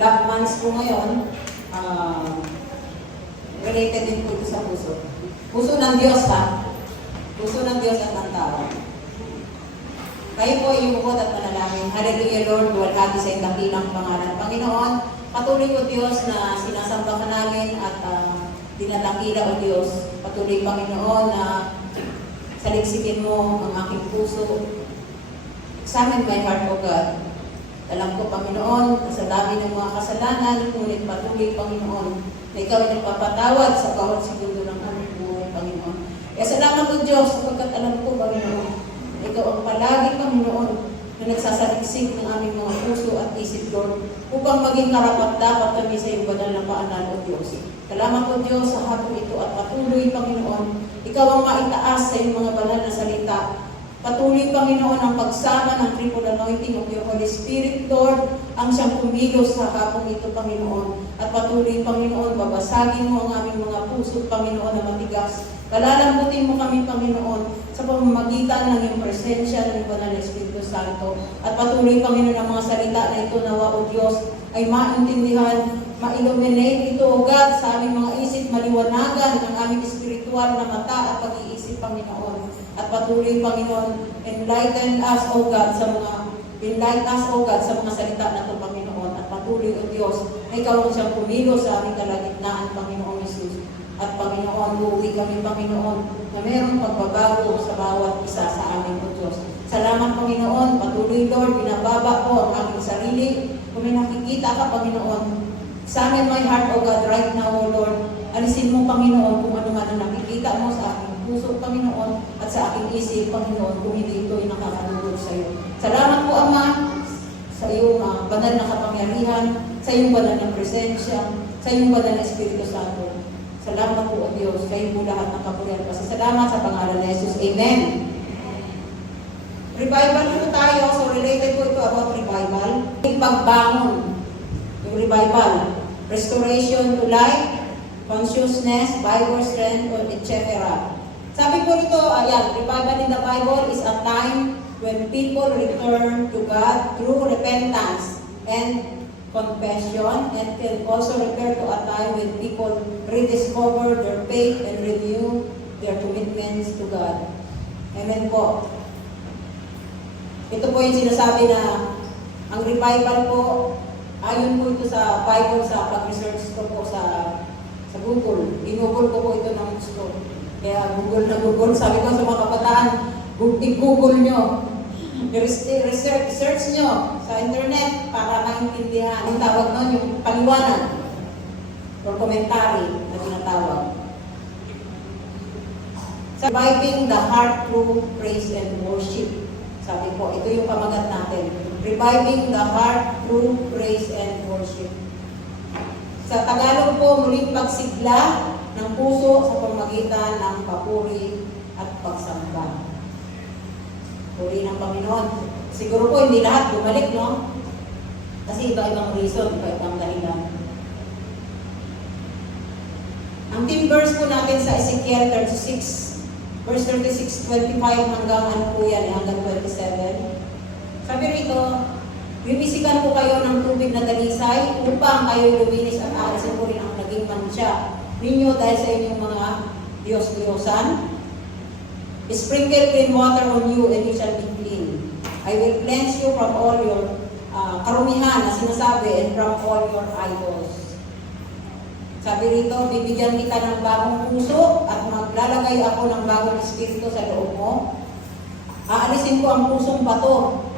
love months po ngayon, related din po ito sa puso. Puso ng Diyos, ha? Puso ng Diyos at ng tao. Kayo po iumukod at manalangin. Hallelujah, Lord, luwalhati sa iyong dakilang pangalan. Panginoon, patuloy o Diyos na sinasamba ka namin at dinadakila o Diyos. Patuloy, Panginoon, na saliksikin mo ang aking puso. Examine my heart, O God. Alam ko, Panginoon, sa dami ng mga kasalanan, ngunit patuloy, Panginoon, na ikaw ay nagpapatawad sa bawat segundo ng aming buhay, Panginoon. Kaya salamat o Diyos, sapagkat alam ko, Panginoon, na ikaw ang palagi, Panginoon, na nagsasaliksik ng aming mga puso at isip, Lord, upang maging karapat-dapat kami sa iyong banal na paanan, O Diyos. Salamat o Diyos sa hapon ito at patuloy, Panginoon, ikaw ang maitaas sa iyong mga banal na salita. Patuloy, Panginoon, ang pagsama ng triple anointing of your Holy Spirit, Lord, ang siyang kumilos sa hapon ito, Panginoon. At patuloy, Panginoon, babasagin mo ang aming mga puso, Panginoon, na matigas. Kalalambutin mo kami, Panginoon, sa pamamagitan ng iyong presensya ng Banal na Espiritu Santo. At patuloy, Panginoon, ang mga salita na ito, nawa, O Diyos, ay maintindihan, ma-illuminate ito, O God, sa aming mga isip, maliwanagan ang aming espiritual na mata at pag-iisip, Panginoon. At patuloy, Panginoon, enlighten us, O God, sa mga salita na ito, Panginoon. At patuloy, O Diyos, na ikaw ang siyang kumilos sa aming kalagitnaan, Panginoon Jesus. At Panginoon, uuwi kami, Panginoon, na mayroong pagbabago sa bawat isa sa amin, O Diyos. Salamat, Panginoon. Patuloy, Lord, binababa ko ang aking sarili. Kung may nakikita ka, Panginoon, examine my heart, O God, right now, O Lord. Alisin mo, Panginoon, kung ano man ang nakikita mo sa aking puso, Panginoon, at sa aking isip, Panginoon, kung hindi ito ay nakakatulog sa iyo. Salamat po, Ama, sa iyong banal na kapangyarihan, sa iyong banal na presensya, sa iyong banal na Espiritu Santo. Salamat po, O Diyos, kayo po lahat ng kapurihan. Pasasalamat sa pangalan ni Jesus. Amen. Revival po tayo, so related po ito about revival. Yung pagbangon, yung revival, restoration to life, consciousness, Bible strength, etc. Sabi po nito, ayan, revival in the Bible is a time when people return to God through repentance and confession, and can also refer to a time when people rediscover their faith and renew their commitments to God. Amen po. Ito po yung sinasabi na ang revival po, ayon po ito sa Bible, sa pag-research ko po sa Google. Ginugol ko po ito ng gusto. Kaya Google na Google. Sabi ko sa mga kabataan, i-Google nyo. Search nyo sa internet para maintindihan. Ang tawag nun, yung paliwanag or commentary na tinatawag. Reviving the heart through praise and worship. Sabi po, ito yung pamagat natin. Reviving the heart through praise and worship. Sa Tagalog po, muling pagsigla ng puso sa pamagitan ng papuri at pagsamba. Puri ng Panginoon. Siguro po hindi lahat bumalik, no? Kasi iba-ibang reason, iba-ibang dahilan. Ang team verse po natin sa Ezekiel 36, verse 36, 25 hanggang ano po yan, hanggang 27. Sabi rito, bibisikan po kayo ng tubig na dalisay upang kayo luminis at aalisin po rin ang naging mansya ninyo dahil sa inyong mga Diyos-Diyosan. Sprinkle clean water on you and you shall be clean. I will cleanse you from all your karumihan na sinasabi and from all your idols. Sabi rito, bibigyan kita ng bagong puso at maglalagay ako ng bagong espiritu sa loob mo. Aalisin ko ang pusong bato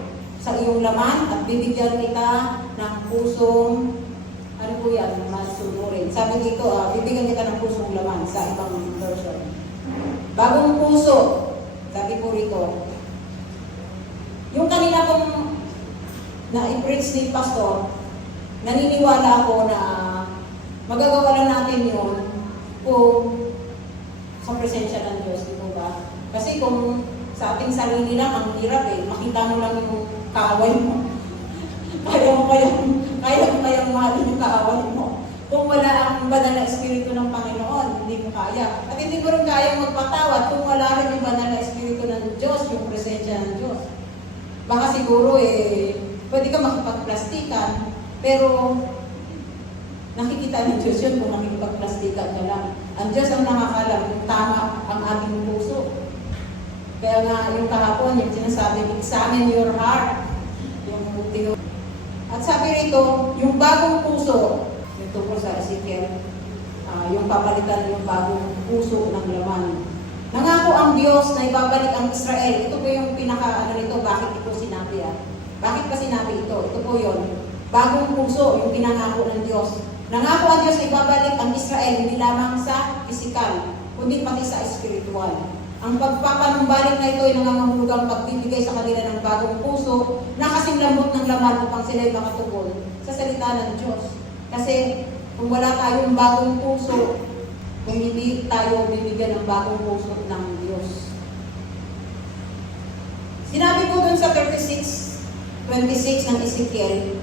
sa iyong laman at bibigyan kita ng pusong, ano po yan, masunurin. Sabi dito, bibigyan kita ng pusong laman sa ibang version. Bagong puso, sabi po rito. Yung kanina pong na-preach ni Pastor, naniniwala ako na magagawa lang natin yun kung sa presensya ng Diyos, di po ba? Kasi kung sa ating sarili lang, ang hirap makita mo lang yung kaaway mo. Kaya mo kayang mahalin yung kaaway mo. Kung wala ang banal na Espiritu ng Panginoon, hindi mo kaya. At hindi mo rin kayang magpatawad kung wala rin yung banal na Espiritu ng Diyos, yung presensya ng Diyos. Baka siguro pwede ka makipagplastikan, pero Nakikita ng Diyos yun kung makikipagplastikan ka lang. Ang Diyos ang nakakalam kung tama ang ating puso. Kaya nga yung kahapon, yung sinasabi, examine your heart. At sabi rito, yung bagong puso, yung tungkol sa Ezekiel, yung papalitan yung bagong puso ng laman. Nangako ang Diyos na ibabalik ang Israel. Ito po yung nito, bakit ito sinabi Bakit pa sinabi ito? Ito po yun. Bagong puso, yung pinangako ng Diyos. Nangako ang Diyos na ibabalik ang Israel, hindi lamang sa physical, kundi pati sa spiritual. Ang pagpapanumbalik na ito ay nangangahulugang pagbibigay sa kanila ng bagong puso na kasing lambot ng laman upang sila ay makatugon sa salita ng Diyos. Kasi kung wala tayong bagong puso, kung hindi tayo bibigyan ng bagong puso ng Diyos. Sinabi po dun sa 36:26 ng Ezekiel,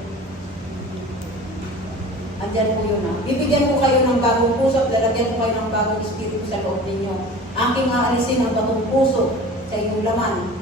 andyan po yun bibigyan ko kayo ng bagong puso at lalagyan ko kayo ng bagong espiritu sa loob ninyo. Aking aalisin ang batong puso sa inyong laman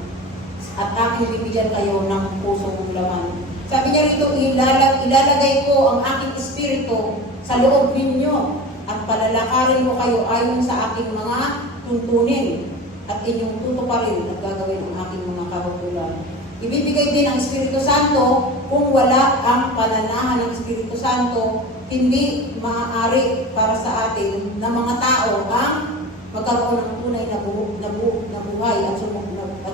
at aking bibigyan kayo ng puso ng laman. Sabi niya rito, ilalagay ko ang aking espiritu sa loob ninyo at palalakarin ko kayo ayon sa aking mga tuntunin at inyong tutuparin at gagawin ang aking mga kahukulan. Ibibigay din ang Espiritu Santo. Kung wala ang pananahan ng Espiritu Santo, hindi maaari para sa atin na mga tao ang magkaroon ng tunay na buhay at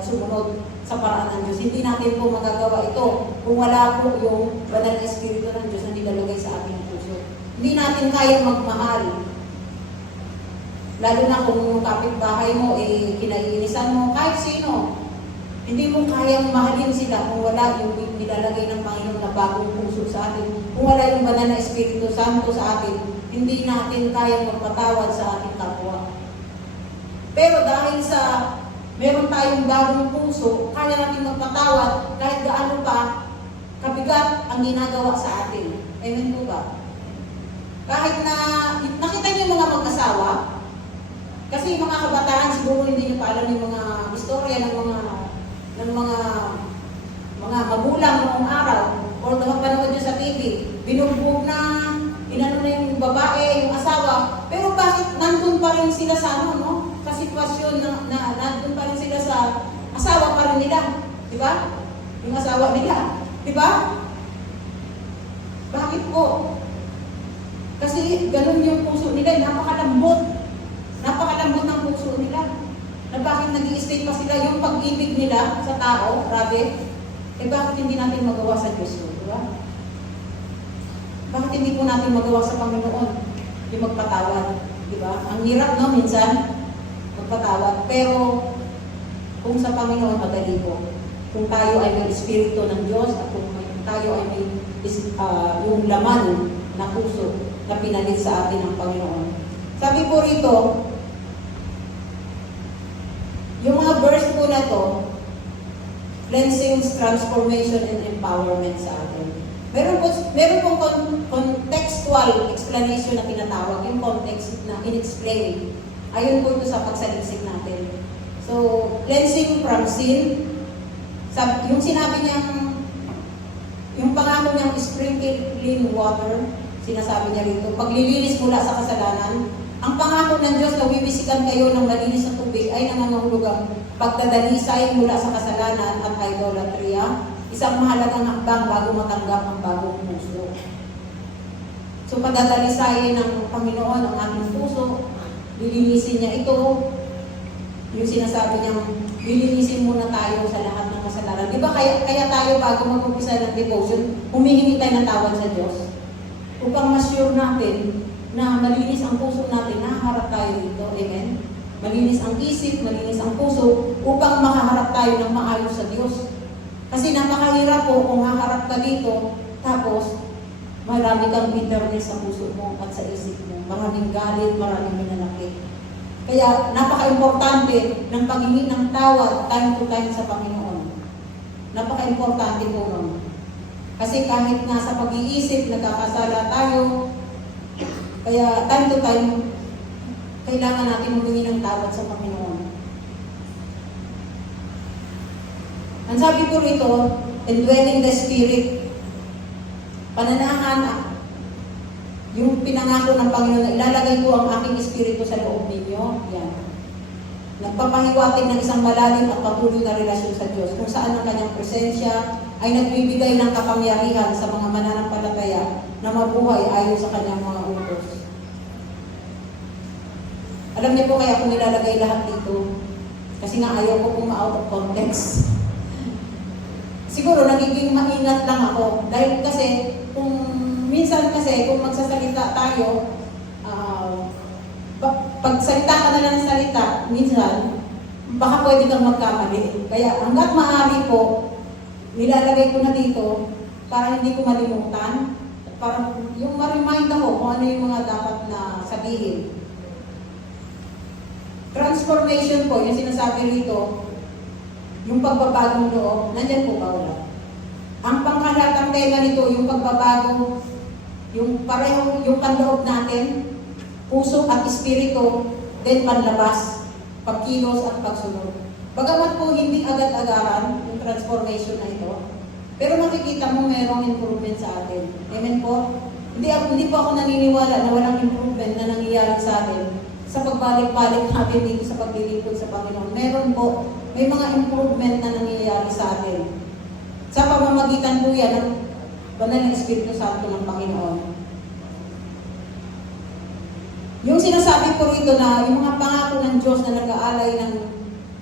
sumunod sa paraan ng Diyos. Hindi natin po magagawa ito kung wala po yung banal na Espiritu ng Diyos na nilalagay sa ating puso. Hindi natin kaya magmahal. Lalo na kung yung kapitbahay mo, kinaiinisan mo, kahit sino. Hindi mo kayang mahalin sila kung wala yung nilalagay ng Panginoon na bagong puso sa atin. Kung wala yung banal na Espiritu Santo sa atin, hindi natin kayang magpatawad sa ating kapwa. Pero dahil sa meron tayong bagong puso, kaya natin magpatawad kahit gaano pa kabigat ang ginagawa sa atin. Amen po ba? Kahit na nakita niyo yung mga mag-asawa, kasi yung mga kabataan siguro hindi niyo pa alam yung mga istorya ng mga magulang noong araw o nakapanood nyo sa TV, binugbog na, inano na yung babae, yung asawa, pero bakit nandun pa rin sila sa sa sitwasyon na nandun pa rin sila sa asawa pa rin nila, di ba? Yung asawa nila, di ba? Bakit po? Kasi ganun yung puso nila, napakalambot ng puso nila. Na bakit nag-i-stay pa sila yung pag-ibig nila sa tao, grabe, bakit hindi natin magawa sa Diyos yun, di ba? Bakit hindi po natin magawa sa Panginoon yung magpatawad, di ba? Ang hirap, no, minsan, magpatawad, pero kung sa Panginoon, madali po. Kung tayo ay may Espiritu ng Diyos at kung tayo ay may yung laman na puso na pinalit sa atin ng Panginoon. Sabi po rito, yung mga verse po na to, cleansing, transformation, and empowerment sa atin. Meron pong contextual explanation na tinatawag, yung context na in-explain. Ayun po ito sa pagsaliksik natin. So, cleansing from sin, yung sinabi niyang, yung pangako niyang sprinkling water, sinasabi niya rito, paglilinis mula sa kasalanan. Ang pangako ng Diyos na wiwisikan kayo ng malinis na tubig ay nangangahulugang pagdadalisay mula sa kasalanan at idolatria, isang mahalagang hakbang bago matanggap ang bagong puso. So pagdadalisay ng Panginoon ang ating puso, lilinisin niya ito, yung sinasabi niyang lilinisin muna tayo sa lahat ng kasalanan. Di ba kaya tayo bago mag-umpisa ng devotion, humihingi tayo ng tawad sa Diyos? Upang ma-sure natin na malinis ang puso natin, nakaharap tayo dito. Amen? Malinis ang isip, malinis ang puso, upang makaharap tayo ng maayos sa Diyos. Kasi napakahirap po kung haharap ka dito, tapos marami kang bitterness sa puso mo at sa isip mo. Maraming galit, maraming minanakit. Kaya napaka-importante ng paghingi ng tawad time to time sa Panginoon. Napaka-importante po nun. Kasi kahit nga sa pag-iisip, nagkakasala tayo, kaya time to time, kailangan natin humingi ng tawad sa Panginoon. Ang sabi ko rito, indwelling the Spirit, pananahan Yung pinangako ng Panginoon na ilalagay ko ang aking espiritu sa loob ninyo, yan. Nagpapahiwatig ng isang malalim at patuloy na relasyon sa Diyos, kung saan ang kanyang presensya ay nagbibigay ng kapangyarihan sa mga mananampalataya na mabuhay ayon sa kanyang mga utos. Alam niyo po kaya kung nilalagay lahat dito, kasi nga ayaw ko kung ma-out of context. Siguro nagiging maingat lang ako, dahil kasi kung minsan kasi kung magsasalita tayo, pag salita ka na lang ng salita, minsan, baka pwede kang magkamali. Kaya hanggat maaari po, nilalagay ko na dito para hindi ko malimutan, para yung ma-remind ako kung ano yung mga dapat na sabihin. Transformation po, yung sinasabi rito, yung pagbabagong loob, nandyan po ba wala? Ang pangkalatang tema nito, yung pagbabago, yung pareho, yung panloob natin, puso at espiritu, then panlabas, pagkilos at pagsunod. Bagamat po hindi agad-agaran yung transformation na ito, pero makikita mo merong improvement sa atin. Amen po? Hindi po ako naniniwala na walang improvement na nangyayari sa atin sa pagbalik-balik natin dito sa paglilingkod sa Panginoon. Meron po, may mga improvement na nangyayari sa atin. Sa pamamagitan po yan ng banal na Espiritu Santo ng Panginoon. Yung sinasabi po rito na yung mga pangako ng Diyos na nag-aalay ng,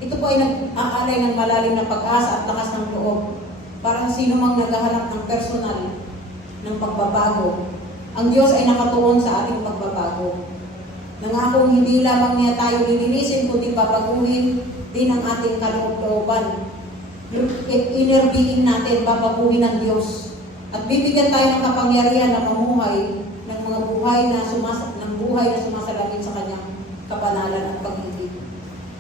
ito po ay nag-aalay ng malalim na pag-asa at lakas ng loob. Parang sino mang naghahanap ng personal ng pagbabago. Ang Diyos ay nakatuon sa ating pagbabago. Nangakong hindi lamang niya tayo lilinisin, kundi babaguhin din ang ating kaloob-looban. Yung inner being natin, babaguhin ng Diyos. At bibigyan tayo ng kapangyarihan na mamuhay ng mga buhay na sumasalamin sa kanyang kabanalan at pag-ibig.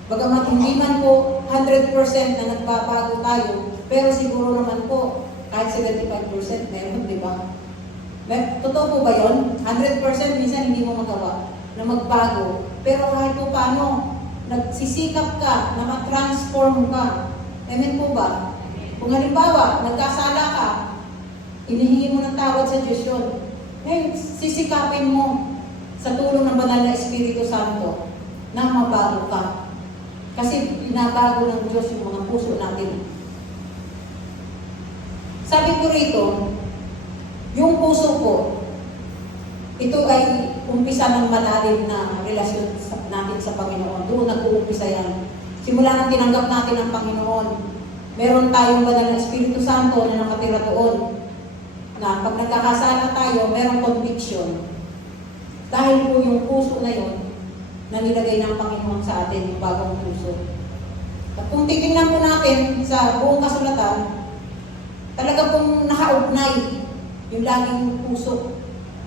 Bagamat hindi man po 100% na nagbabago tayo, pero siguro naman po, kahit 75% meron, di ba? Totoo po ba yun? 100% minsan hindi mo magawa na magbago. Pero kahit po paano, nagsisikap ka na ma-transform ka. Amen po ba? Kung halimbawa, nagkasala ka, inihingi mo ng tawad sa Diyos yun. Ngayon, sisikapin mo sa tulong ng banal na Espiritu Santo na mabago ka. Kasi binabago ng Diyos yung mga puso natin. Sabi ko rito, yung puso ko, ito ay umpisa ng malalim na relasyon natin sa Panginoon. Doon nag-uumpisa yan. Simula nang tinanggap natin ang Panginoon, meron tayong banal na Espiritu Santo na nakatira doon. Na pag nagkakasala tayo, merong conviction. Dahil po yung puso na yun, na nilagay ng Panginoon sa atin, yung bagong puso. At kung titingnan po natin sa buong kasulatan, talaga pong nakaugnay yung laging puso.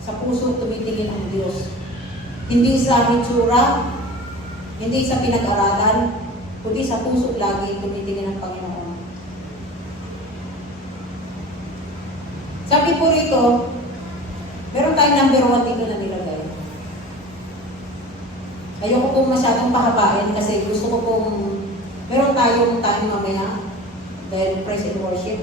Sa puso tumitingin ang Diyos. Hindi sa hitsura, hindi sa pinag-aralan, kundi sa puso lagi tumitingin ang Panginoon. Sabi po rito, meron tayong number 1 dito na nilagay. Ayoko pong masyadong pahabain kasi gusto ko pong meron tayong time mamaya dahil praise and worship.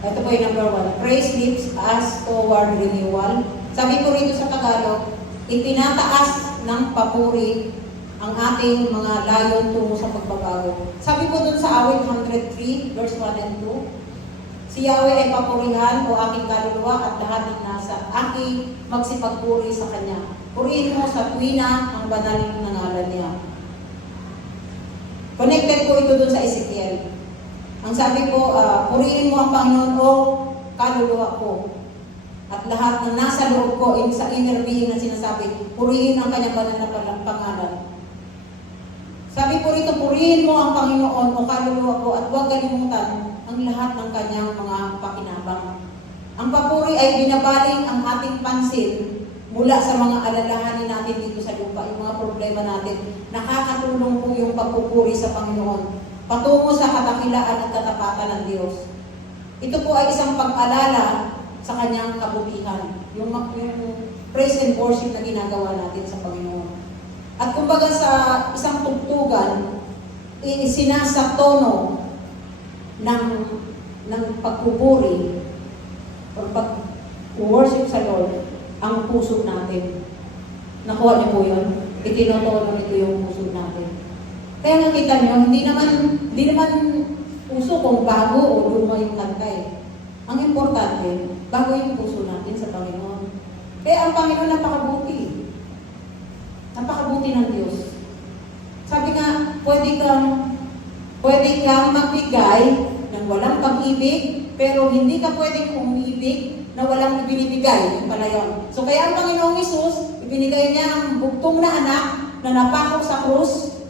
Ito po yung number 1. Praise leads us toward renewal. Sabi po rito sa Tagalog, itinataas ng papuri ang ating mga layon tungo sa pagbabago. Sabi po dun sa awit 103, verse 1 and 2, si Yahweh ay papurihan o aking kaluluwa at lahat ng nasa aking magsipagpuri sa Kanya. Purihin mo sa tuwina ang banal na ngalan niya. Connected po ito dun sa Ezekiel. Ang sabi po, purihin mo ang Panginoon o kaluluwa ko. At lahat ng nasa loob ko, sa inner being na sinasabi, purihin ang Kanyang banal na pangalan. Sabi po rito, purihin mo ang Panginoon o kaluluwa ko at huwag kalimutan ang lahat ng Kanyang mga pakinabang. Ang papuri ay binabaling ang ating pansin mula sa mga alalahanin natin dito sa lupa, yung mga problema natin. Nakakatulong po yung pagpupuri sa Panginoon patungo sa kadakilaan at katapatan ng Diyos. Ito po ay isang pag-alala sa Kanyang kabutihan, yung praise and worship na ginagawa natin sa Panginoon. At kumbaga sa isang tugtugan, sinasaktono ng pagpupuri o worship sa Lord ang puso natin. Nakuha niyo po yun? Itinotono nito yung puso natin. Kaya nakita niyo, hindi naman puso kung bago o luma yung kanta eh. Ang importante, bago yung puso natin sa Panginoon. Kaya ang Panginoon napakabuti. Napakabuti ng Diyos. Sabi nga, pwede kang magbigay ng walang pag-ibig, pero hindi ka pwedeng umibig na walang ibinibigay. Yung pala yun. So kaya ang Panginoong Hesus, ibinigay niya ang bugtong na anak na napako sa krus,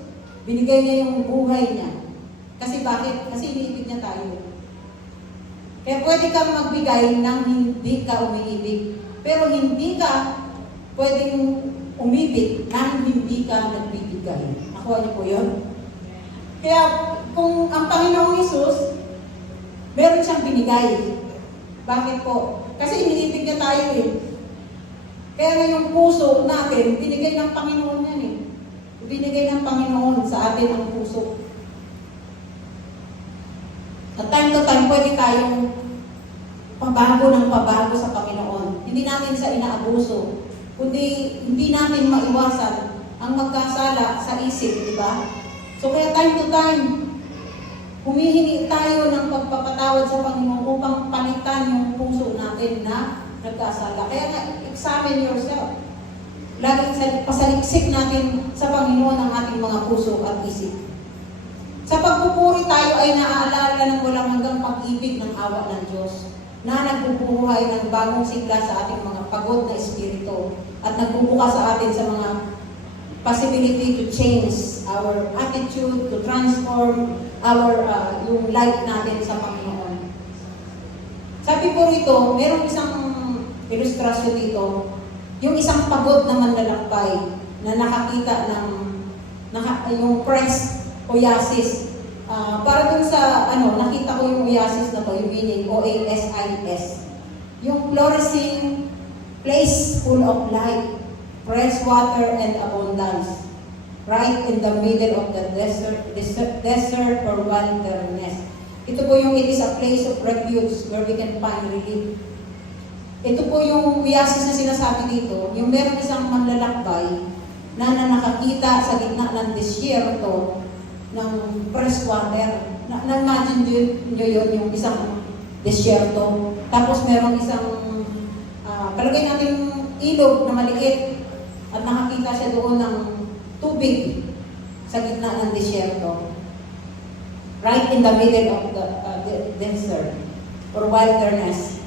binigay niya yung buhay niya. Kasi bakit? Kasi iniibig niya tayo. Kaya pwede kang magbigay nang hindi ka umiibig. Pero hindi ka pwedeng umibig nang hindi ka nagbibigay. Nakuha niyo po yun? Kaya kung ang Panginoong Hesus, meron siyang binigay. Bakit po? Kasi iniibig niya tayo eh. Kaya na yung puso natin, binigay ng Panginoon yan eh. Binigay ng Panginoon sa atin ang puso. At time to time, pwede tayong pabago ng pabago sa Panginoon. Hindi natin sa inaabuso, kundi hindi natin maiwasan ang magkasala sa isip, di ba? So kaya time to time, humihingi tayo ng pagpapatawad sa Panginoon upang palitan yung puso natin na nagkasala. Kaya nga, examine yourself. Laging pasaliksik natin sa Panginoon ang ating mga puso at isip. Sa pagpupuri tayo ay naaalala ng walang hanggang pag-ibig ng awa ng Diyos na nagbubuhay ng bagong sigla sa ating mga pagod na espiritu at nagbubuka sa atin sa mga possibility to change our attitude, to transform our yung life natin sa Panginoon. Sabi po rito, merong isang ilustrasyon dito, yung isang pagod na manlalakbay na nakakita ng yung crest oasis. Para dun sa, nakita ko yung oasis na to, yung meaning, O-A-S-I-S. Yung flourishing place full of light, fresh water and abundance, right in the middle of the desert or wilderness. Ito po yung, it is a place of refuge where we can find relief. Ito po yung oasis na sinasabi dito, yung meron isang manlalakbay na nakakita sa gitna ng disyerto ng fresh water. Na-imagine nyo yun, yung isang disyerto. Tapos merong isang, palagay natin ilog na maliit at nakakita siya doon ng tubig sa gitna ng disyerto. Right in the middle of the desert or wilderness.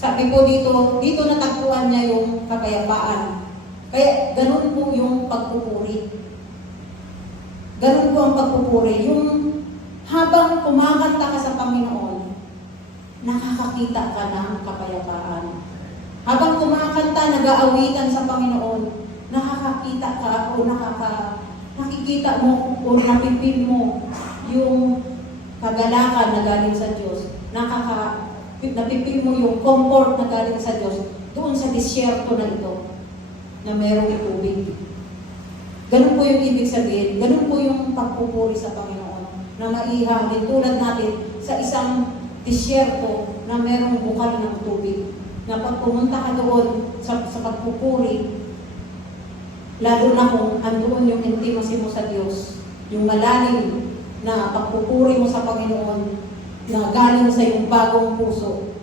Sabi po dito natagpuan niya yung kapayapaan. Kaya ganun po yung pagpupuri. Ganun po ang pagpupuri. Yung habang kumakanta ka sa Panginoon, nakakakita ka ng kapayapaan. Habang kumakanta, nag-aawitan sa Panginoon, nakakakita ka o nakikita mo o napipil mo yung kagalakan na galing sa Diyos. Napipil mo yung comfort na galing sa Diyos doon sa disyerto na ito na merong tubig. Ganun po yung ibig sabihin, ganun po yung pagpupuri sa Panginoon na maihalin tulad natin sa isang disyerto na merong bukal ng tubig. Na pag pumunta ka doon sa pagpupuri, lalo na kung andoon yung intimacy mo sa Diyos, yung malalim na pagpupuri mo sa Panginoon na galing sa iyong bagong puso,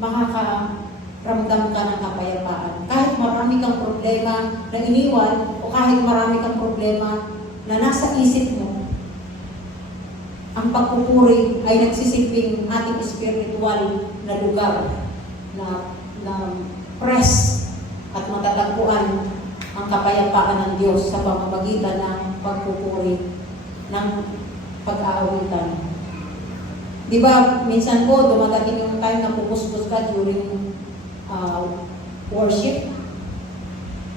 makakaramdam ka ng kapayapaan. Kahit marami kang problema na iniwan o kahit marami kang problema na nasa isip mo, ang pagpupuri ay nagsisilbing ating spiritual na lugar na press at matatagpuan ang kapayapaan ng Diyos sa pamamagitan ng pagpupuri ng pag-aawitan. Di ba, minsan po, dumadating yung time na pupustos ka during worship.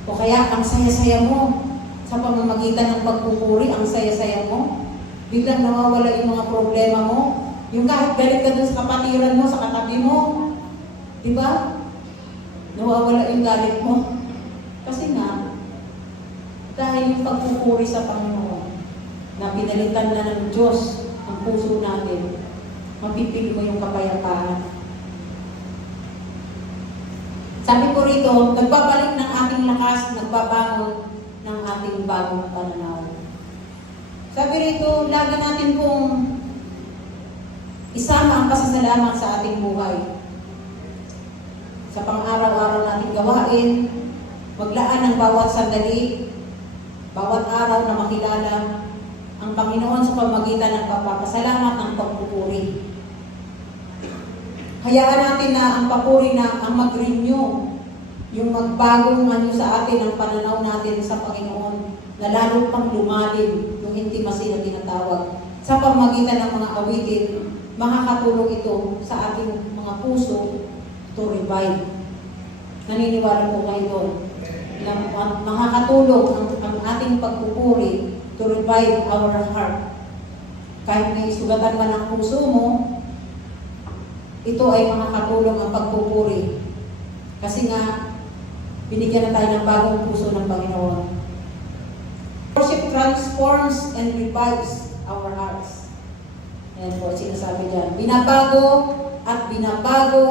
O kaya, ang saya-saya mo sa pamamagitan ng pagpupuri, ang saya-saya mo. Biglang nawawala yung mga problema mo. Yung kahit galit ka dun sa kapatiran mo, sa katabi mo. Di ba? Nawawala yung galit mo. Kasi nga, dahil yung pagpupuri sa Panginoon, na pinalitan na ng Diyos ang puso natin, mapipili mo yung kapayapaan. Sabi ko rito, nagbabalik ng ating lakas, nagbabangon ng ating bagong pananaw. Sabi rito, lagi natin pong isama ang pasasalamat sa ating buhay. Sa pang-araw-araw nating gawain, maglaan ng bawat sandali, bawat araw na makilala ang Panginoon sa pamamagitan ng pagpapasalamat ng pagpupuri. Hayaan natin na ang papuri na ang mag-renew, yung magbagong sa atin ang pananaw natin sa Panginoon, na lalo pang lumalim yung intimacy na tinatawag. Sa pamamagitan ng mga awitin, makakatulong ito sa ating mga puso to revive. Naniniwala po kayo doon na makakatulong ang ating pagpupuri to revive our heart. Kahit may sugatan man ang puso mo, ito ay makakatulong ang pagpupuri. Kasi nga, binigyan na tayo ng bagong puso ng Panginoon. Worship transforms and revives our hearts. Ayan po, sinasabi dyan. Binabago at binabago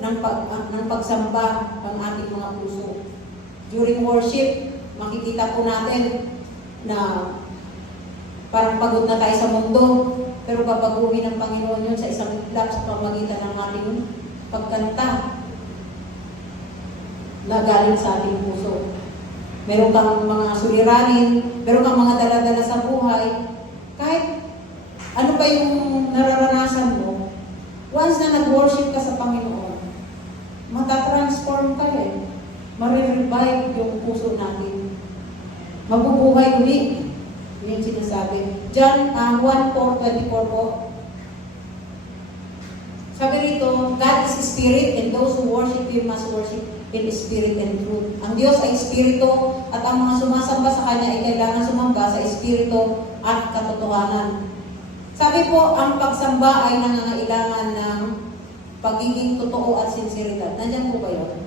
ng pagsamba ng ating mga puso. During worship, makikita po natin na parang pagod na tayo sa mundo, pero babaguhin ng Panginoon yun sa isang itlap sa pamamagitan ng ating pagkanta na galing sa ating puso. Meron kang mga suliranin, meron kang mga dala-dala sa buhay, kahit ano pa yung nararanasan mo, once na nag-worship ka sa Panginoon, matatransform ka eh. Marirevive yung puso natin. Mabubuhay ulit. Yun yung sinasabi. John 1:4-24 po. Sabi rito, God is Spirit and those who worship Him must worship in Spirit and truth. Ang Diyos ay Espiritu at ang mga sumasamba sa Kanya ay kailangan sumamba sa Espiritu at katotohanan. Sabi po, ang pagsamba ay nangangailangan ng pagiging totoo at sinseridad. Nandiyan po ba yun?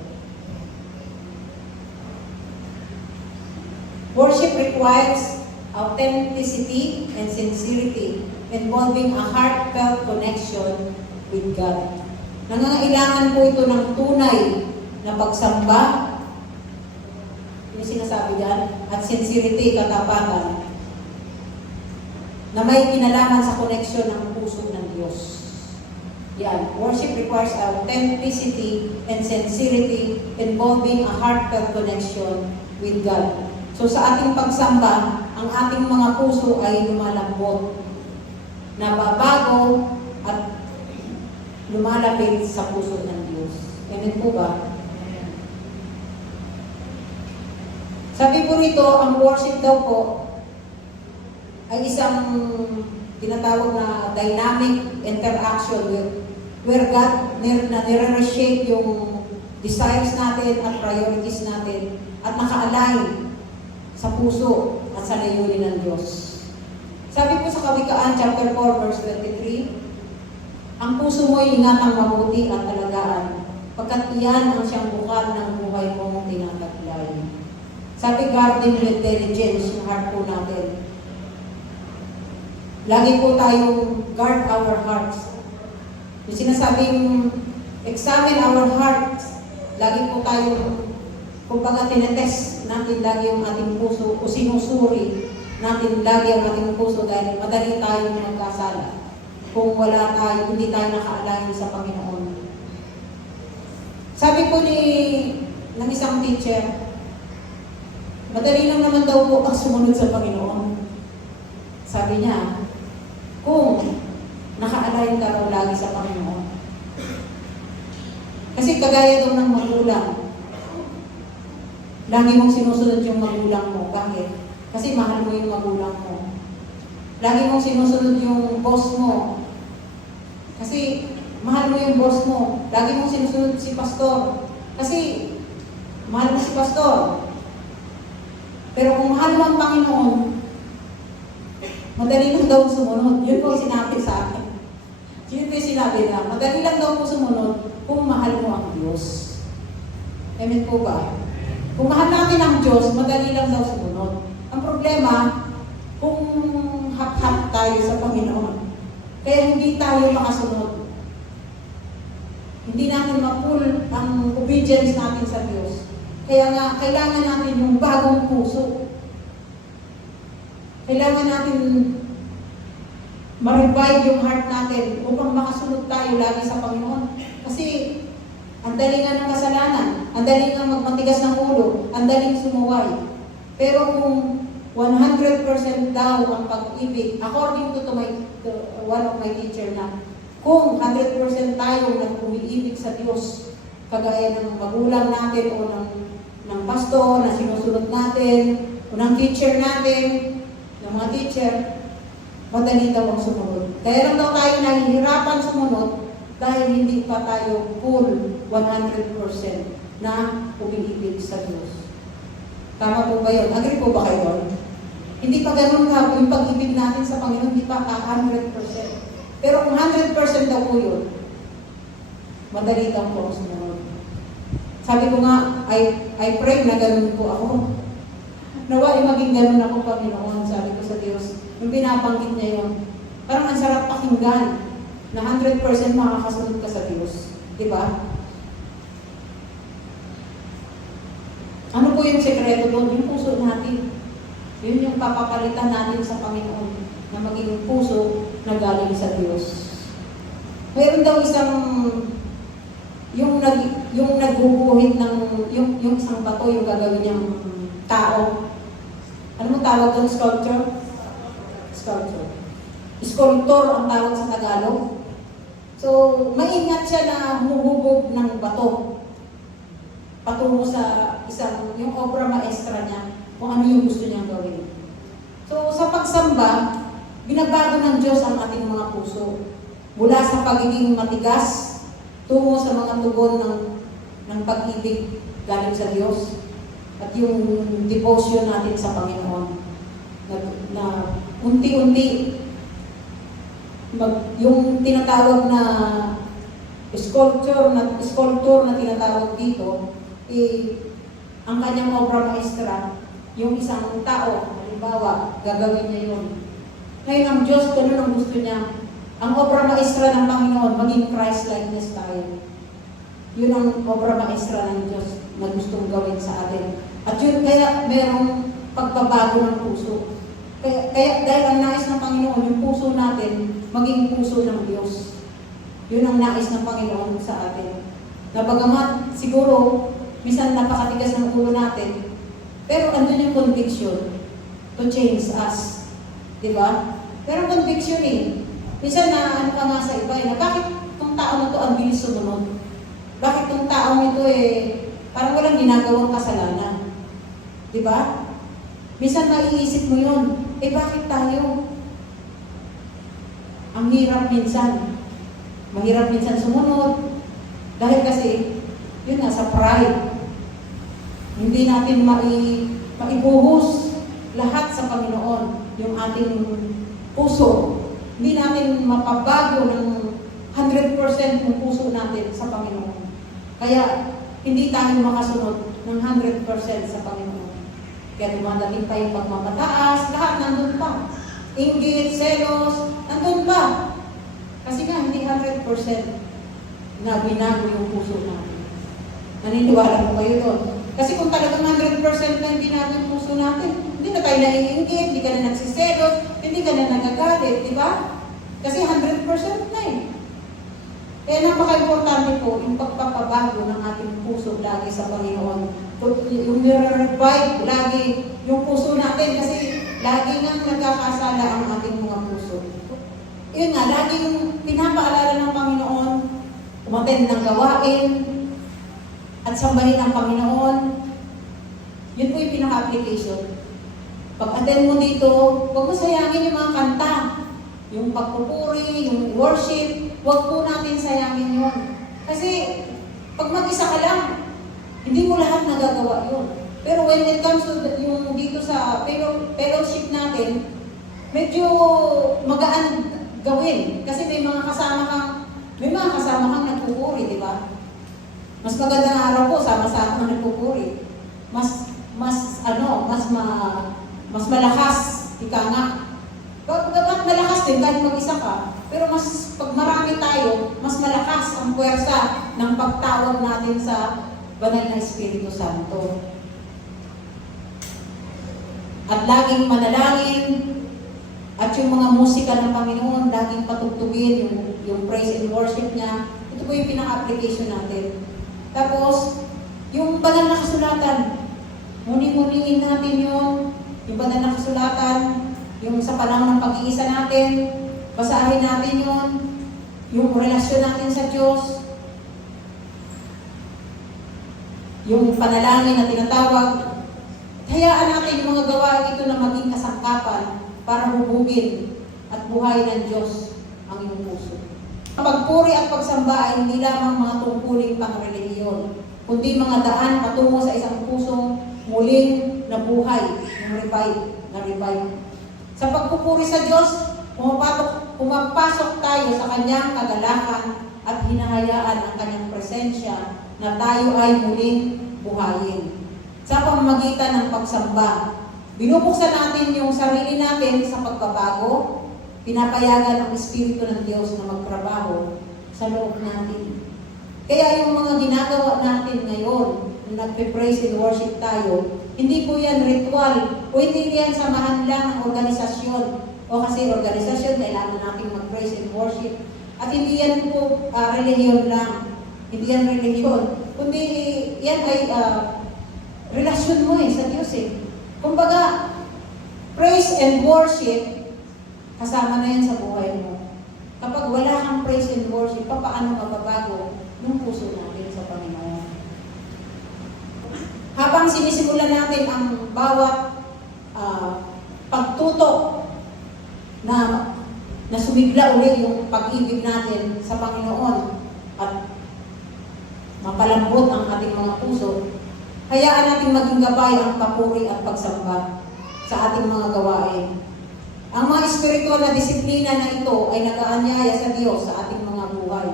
Worship requires authenticity and sincerity involving a heartfelt connection with God. Nangangailangan po ito ng tunay na pagsamba, yung sinasabi dyan, at sincerity, katapatan, na may kinalaman sa koneksyon ng puso ng Diyos. Yan. Worship requires authenticity and sincerity involving a heartfelt connection with God. So sa ating pagsamba, ang ating mga puso ay lumalambot, nababago at lumalapit sa puso ng Diyos. Amen po ba? Sabi po rito, ang worship daw po ay isang tinatawag na dynamic interaction where God nire-reshape yung desires natin at priorities natin at naka-align sa puso at sa layunin ng Diyos. Sabi po sa Kawikaan chapter 4 verse 23, ang puso mo ay ingatang mabuti at talagaan, pagkat iyan ang siyang bukal ng buhay mong tinataglay. Sabi, guarding with diligence yung heart po natin. Lagi po tayong guard our hearts. Yung sinasabing examine our hearts, lagi po tayong kumbaga tinetest natin lagi yung ating puso o sinusuri natin lagi ang ating puso dahil madali tayong magkasala kung wala tayo, hindi tayo naka-align sa Panginoon. Sabi po ng isang teacher, madali lang naman daw po ang sumunod sa Panginoon. Sabi niya, kung naka-align ka raw lagi sa Panginoon. Kasi kagaya daw ng magulang, lagi mong sinusunod yung magulang mo. Bakit? Kasi mahal mo yung magulang mo. Lagi mong sinusunod yung boss mo. Kasi mahal mo yung boss mo. Lagi mong sinusunod si pastor. Kasi mahal mo si pastor. Pero kung mahal mo ang Panginoon, madali lang daw sumunod. Yun po sinabi sa akin. Yun po sinabi na, madali lang daw po sumunod kung mahal mo ang Diyos. Amen po ba? Kung mahal natin ang Diyos, madali lang daw sumunod. Ang problema, kung hap-hap tayo sa Panginoon, kaya hindi tayo makasunod. Hindi natin mapul ang obedience obedience natin sa Diyos. Kaya nga, kailangan natin yung bagong puso. Kailangan natin ma-revive yung heart natin upang makasunod tayo lagi sa Panginoon. Kasi, ang daling nga ng kasalanan, ang daling nga magmatigas ng ulo, ang daling sumuway. Pero kung 100% daw ang pag-ibig, according to one of my teacher na, kung 100% tayo nag-umiibig sa Diyos, kagaya ng magulang natin o ng pastor na sinusunod natin, o ng teacher natin, ng mga teacher, madali daw ang sumunod. Kaya lang daw tayo nahihirapan sumunod dahil hindi pa tayo full 100% na umiibig sa Diyos. Tama po ba yun? Agree po ba kayo? Hindi pa ganun ka, yung pag-ibig natin sa Panginoon, hindi pa 100%. Pero kung 100% daw po yun, madali daw po ang sumunod. Sabi ko nga, I pray na ganun po ako. Nawa ay maging ganun ako, Panginoon, sabi ko sa Diyos. Yung binabanggit niya yun, parang ang sarap pakinggan na 100% makakasunod ka sa Diyos. Di ba? Ano po yung sekreto doon? Yung puso natin. Yun yung papapalitan natin sa Panginoon na maging puso na galing sa Diyos. Mayroon daw isang yung nagbubuhit ng yung isang bato yung gagawin niyang tao. Ano mo tawag doon? Sculpture? Sculptor ang tawag sa Tagalog. So, maingat siya na humuhubog ng bato patungo sa isang, yung obra maestra niya, kung ano yung gusto niyang gawin. So, sa pagsamba, binabago ng Diyos ang ating mga puso. Mula sa pagiging matigas, tungo sa mga tugon ng pag-ibig galing sa Diyos, at yung devotion natin sa Panginoon. Na unti-unti, yung tinatawag na sculpture na tinatawag dito, ang kanyang obra maestra, yung isang tao, halimbawa, gagawin niya yun. Ngayon ang Diyos, ganun ang gusto niya. Ang obra maestra ng Panginoon, maging Christ-likeness tayo. Yun ang obra maestra ng Diyos na gustong gawin sa atin. At yun, kaya merong pagbabago ng puso. Kaya dahil ang nais ng Panginoon, yung puso natin, maging puso ng Diyos. Yun ang nais ng Panginoon sa atin. Na bagamat siguro, minsan napakatigas ng ulo natin, pero andun yung conviction to change us. Diba? Pero conviction minsan na ano ka nga sa iba na bakit itong tao na to ang bilis sumunod? Bakit itong tao nito parang walang ginagawang kasalanan? Diba? Minsan maiisip mo yun, bakit tayo? Ang hirap minsan. Mahirap minsan sumunod. Dahil kasi, yun nga, sa pride. Hindi natin maibuhos lahat sa Panginoon, yung ating puso. Hindi natin mapabago ng 100% ng puso natin sa Panginoon. Kaya, hindi tayo makasunod ng 100% sa Panginoon. Kaya dumadating pa yung pagmamataas, lahat nandun pa. Inggit, selos, nandun pa. Kasi nga, hindi 100% na binago yung puso natin. Naniniwala mo kayo doon? Kasi kung talagang 100% na yung binago yung puso natin, hindi na tayo naiinggit, hindi ka na nagsiselos, hindi ka na nagagalit, di ba? Kasi 100% na Kaya napaka-importante po yung pagpapabago ng ating puso lagi sa Panginoon. Yung nire-revive lagi yung puso natin kasi lagi nang nagkakasala ang ating mga puso. Yun nga, lagi yung pinapaalala ng Panginoon, umattend ng gawain, at sambahin ang Panginoon. Yun po yung pinaka-application. Pag-attend mo dito, huwag mo sayangin yung mga kanta, yung pagpupuri, yung worship, huwag po natin sayangin yun. Kasi, pag mag-isa ka lang, hindi mo lahat nagagawa yun. Pero when it comes to yung dito sa fellowship natin, medyo magaan gawin. Kasi may mga kasama kang nagpupuri, di ba? Mas magandang araw po, sama-sama nagpupuri. Mas malakas, ika nga. Dapat malakas din kahit mag-isa ka. Pero pag marami tayo, mas malakas ang puwersa ng pagtawag natin sa banal na Espiritu Santo. At laging manalangin, at yung mga musika ng Panginoon, laging patugtugin, yung praise and worship niya. Ito po yung pinaka-application natin. Tapos, yung banal na kasulatan, muni-muniin natin yung banal na kasulatan, yung sa panahon ng pag-iisa natin, basahin natin yung relasyon natin sa Diyos, yung panalangin na tinatawag. Hayaan natin yung mga gawain ito na maging kasangkapan para hubugin at buhayin ng Diyos ang iyong puso. Ang pagpuri at pagsamba ay hindi lamang mga tungkuling pangrelihiyon, kundi mga daan patungo sa isang pusong muling nabuhay, na revive. Sa pagpupuri sa Diyos, pumapasok tayo sa Kanyang kagalakan at hinahayaan ang Kanyang presensya na tayo ay muling buhayin. Sa pamamagitan ng pagsamba, binubuksan natin yung sarili natin sa pagbabago, pinapayagan ang Espiritu ng Diyos na magtrabaho sa loob natin. Kaya yung mga ginagawa natin ngayon, nagpe-praise and worship tayo, hindi po yan ritual, o hindi yan samahan lang ng organisasyon. O kasi organisasyon, kailangan natin mag-praise and worship. At hindi yan po relihiyon lang. Hindi yan relihiyon. Kundi yan ay relasyon mo sa Diyos Kumbaga, praise and worship, kasama na yan sa buhay mo. Kapag wala kang praise and worship, paano mababago ng puso natin sa Panginoon? Habang sinisimulan natin ang bawat pagtutok na sumigla ulit yung pag-ibig natin sa Panginoon at mapalambot ang ating mga puso, hayaan natin maging gabay ang papuri at pagsamba sa ating mga gawain. Ang mga espiritual na disiplina na ito ay nag-aanyaya sa Diyos sa ating mga buhay.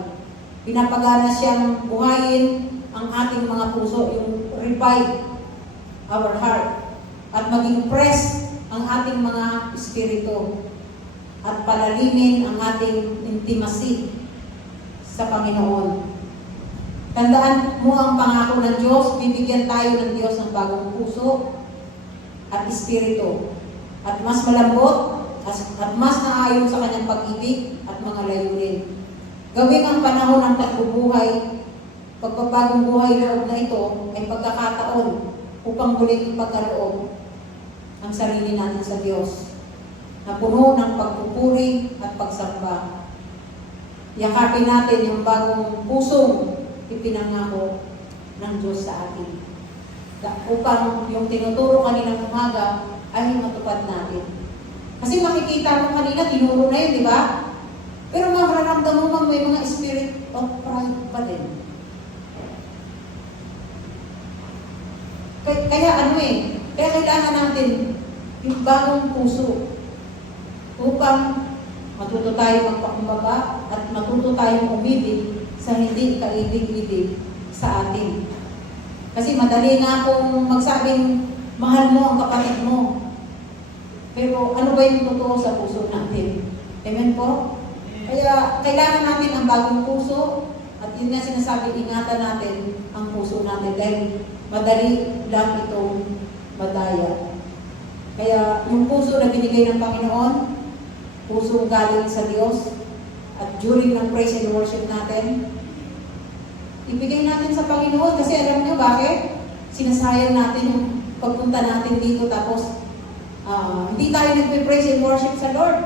Pinapagana siyang buhayin ang ating mga puso, yung revive our heart, at maging press ang ating mga espiritu, at palalimin ang ating intimacy sa Panginoon. Tandaan mo ang pangako ng Diyos, bibigyan tayo ng Diyos ng bagong puso at espiritu, at mas malambot at mas naayon sa kanyang pag-ibig at mga layunin. Gawin ang panahon ng pagbubuhay, pagbabagong buhay loob na ito ay pagkakataon upang muling ipagkaloob ang sarili natin sa Diyos na puno ng pagpupuri at pagsamba. Yakapin natin yung bagong pusong ipinangako ng Diyos sa atin, upang yung tinuturo kaninang umaga ay matupad natin. Kasi makikita mo kanina, tinuro na yun, di ba? Pero mararamdaman mo may mga spirit of pride pa din. Kaya kailangan natin yung bagong puso upang matuto tayo magpakumbaba at matuto tayong umibig sa hindi kaibig-ibig sa atin. Kasi madali nga akong magsabing mahal mo ang kapatid mo. Pero ano ba yung totoo sa puso natin? Amen po? Kaya kailangan natin ang bagong puso, at yun nga sinasabi, ingatan natin ang puso natin dahil madali lang itong madaya. Kaya yung puso na binigay ng Panginoon, pusong galing sa Diyos, at during ng praise and worship natin, ibigay natin sa Panginoon. Kasi alam niyo bakit? Sinasayang natin yung pagpunta natin dito, tapos hindi tayo nagpe-praise and worship sa Lord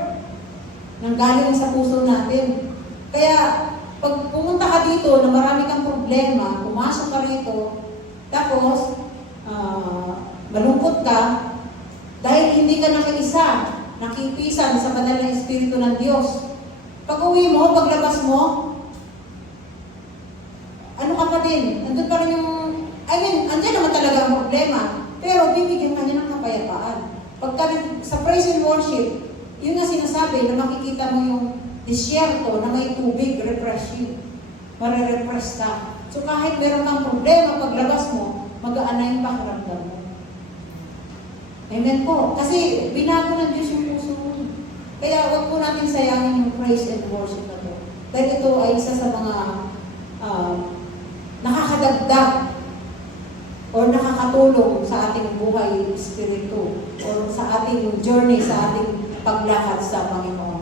nang galing sa puso natin. Kaya pag pumunta ka dito na marami kang problema, pumasok ka rito, tapos malungkot ka dahil hindi ka nakiisa, nakipisan sa banal na Espiritu ng Diyos. Pag uwi mo, paglabas mo, ano ka pa din? Nandun pa rin andyan naman talaga ang problema, pero bibigyan ka niya ng kapayapaan. Pagka sa praise and worship, yun nga sinasabi na makikita mo yung disyerto na may tubig, refreshing. Marerefresh ka. So kahit meron kang problema, paglabas mo, magaan na yung pakiramdam mo. Amen po. Kasi binago ng Diyos yung puso mo. Kaya huwag po natin sayangin yung praise and worship na po. Dahil ito ay isa sa mga nakakadagdag or nakakatulong sa ating buhay espiritu or sa ating journey, sa ating paglakad sa Panginoon.